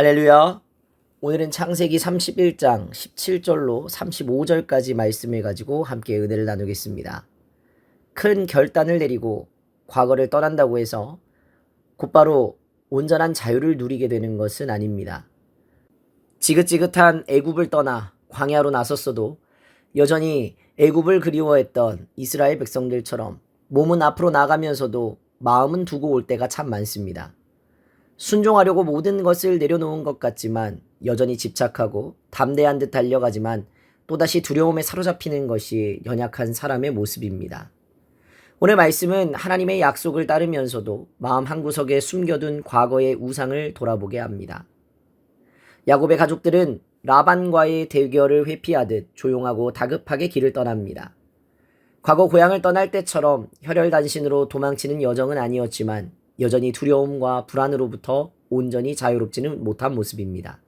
할렐루야. 오늘은 창세기 31장 17절로 35절까지 말씀을 가지고 함께 은혜를 나누겠습니다. 큰 결단을 내리고 과거를 떠난다고 해서 곧바로 온전한 자유를 누리게 되는 것은 아닙니다. 지긋지긋한 애굽을 떠나 광야로 나섰어도 여전히 애굽을 그리워했던 이스라엘 백성들처럼 몸은 앞으로 나가면서도 마음은 두고 올 때가 참 많습니다. 순종하려고 모든 것을 내려놓은 것 같지만 여전히 집착하고 담대한 듯 달려가지만 또다시 두려움에 사로잡히는 것이 연약한 사람의 모습입니다. 오늘 말씀은 하나님의 약속을 따르면서도 마음 한구석에 숨겨둔 과거의 우상을 돌아보게 합니다. 야곱의 가족들은 라반과의 대결을 회피하듯 조용하고 다급하게 길을 떠납니다. 과거 고향을 떠날 때처럼 혈혈단신으로 도망치는 여정은 아니었지만 여전히 두려움과 불안으로부터 온전히 자유롭지는 못한 모습입니다.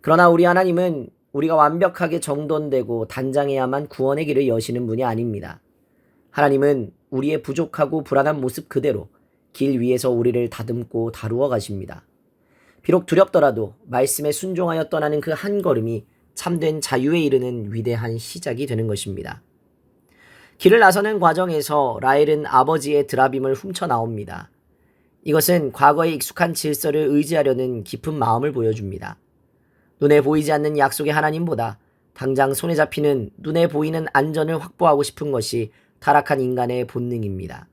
그러나 우리 하나님은 우리가 완벽하게 정돈되고 단장해야만 구원의 길을 여시는 분이 아닙니다. 하나님은 우리의 부족하고 불안한 모습 그대로 길 위에서 우리를 다듬고 다루어 가십니다. 비록 두렵더라도 말씀에 순종하여 떠나는 그 한 걸음이 참된 자유에 이르는 위대한 시작이 되는 것입니다. 길을 나서는 과정에서 라헬은 아버지의 드라빔을 훔쳐 나옵니다. 이것은 과거의 익숙한 질서를 의지하려는 깊은 마음을 보여줍니다. 눈에 보이지 않는 약속의 하나님보다 당장 손에 잡히는 눈에 보이는 안전을 확보하고 싶은 것이 타락한 인간의 본능입니다.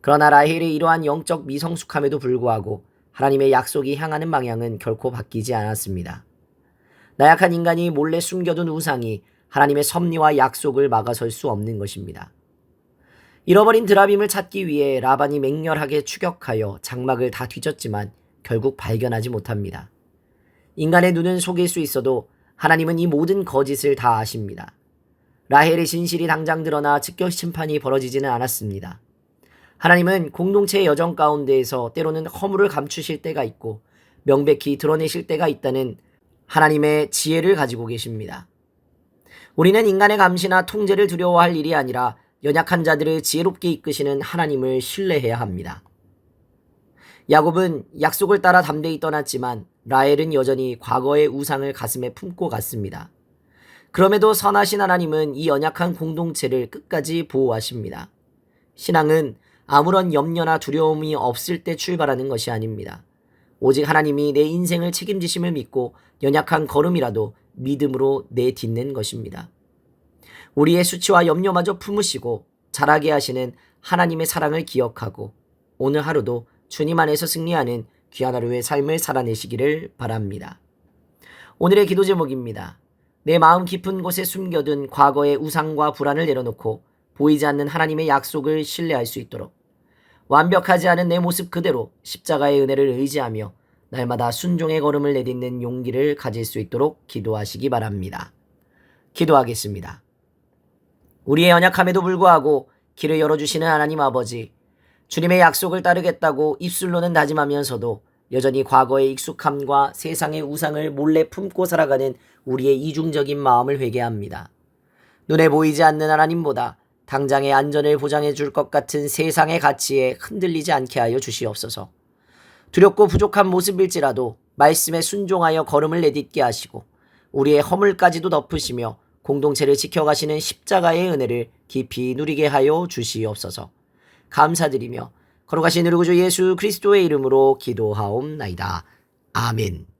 그러나 라헬의 이러한 영적 미성숙함에도 불구하고 하나님의 약속이 향하는 방향은 결코 바뀌지 않았습니다. 나약한 인간이 몰래 숨겨둔 우상이 하나님의 섭리와 약속을 막아설 수 없는 것입니다. 잃어버린 드라빔을 찾기 위해 라반이 맹렬하게 추격하여 장막을 다 뒤졌지만 결국 발견하지 못합니다. 인간의 눈은 속일 수 있어도 하나님은 이 모든 거짓을 다 아십니다. 라헬의 진실이 당장 드러나 즉결 심판이 벌어지지는 않았습니다. 하나님은 공동체의 여정 가운데에서 때로는 허물을 감추실 때가 있고 명백히 드러내실 때가 있다는 하나님의 지혜를 가지고 계십니다. 우리는 인간의 감시나 통제를 두려워할 일이 아니라 연약한 자들을 지혜롭게 이끄시는 하나님을 신뢰해야 합니다. 야곱은 약속을 따라 담대히 떠났지만 라헬은 여전히 과거의 우상을 가슴에 품고 갔습니다. 그럼에도 선하신 하나님은 이 연약한 공동체를 끝까지 보호하십니다. 신앙은 아무런 염려나 두려움이 없을 때 출발하는 것이 아닙니다. 오직 하나님이 내 인생을 책임지심을 믿고 연약한 걸음이라도 믿음으로 내딛는 것입니다. 우리의 수치와 염려마저 품으시고 자라게 하시는 하나님의 사랑을 기억하고 오늘 하루도 주님 안에서 승리하는 귀한 하루의 삶을 살아내시기를 바랍니다. 오늘의 기도 제목입니다. 내 마음 깊은 곳에 숨겨둔 과거의 우상과 불안을 내려놓고 보이지 않는 하나님의 약속을 신뢰할 수 있도록 완벽하지 않은 내 모습 그대로 십자가의 은혜를 의지하며 날마다 순종의 걸음을 내딛는 용기를 가질 수 있도록 기도하시기 바랍니다. 기도하겠습니다. 우리의 연약함에도 불구하고 길을 열어주시는 하나님 아버지, 주님의 약속을 따르겠다고 입술로는 다짐하면서도 여전히 과거의 익숙함과 세상의 우상을 몰래 품고 살아가는 우리의 이중적인 마음을 회개합니다. 눈에 보이지 않는 하나님보다 당장의 안전을 보장해 줄 것 같은 세상의 가치에 흔들리지 않게 하여 주시옵소서. 두렵고 부족한 모습일지라도 말씀에 순종하여 걸음을 내딛게 하시고 우리의 허물까지도 덮으시며 공동체를 지켜가시는 십자가의 은혜를 깊이 누리게 하여 주시옵소서. 감사드리며 걸어가신 우리 구주 예수 그리스도의 이름으로 기도하옵나이다. 아멘.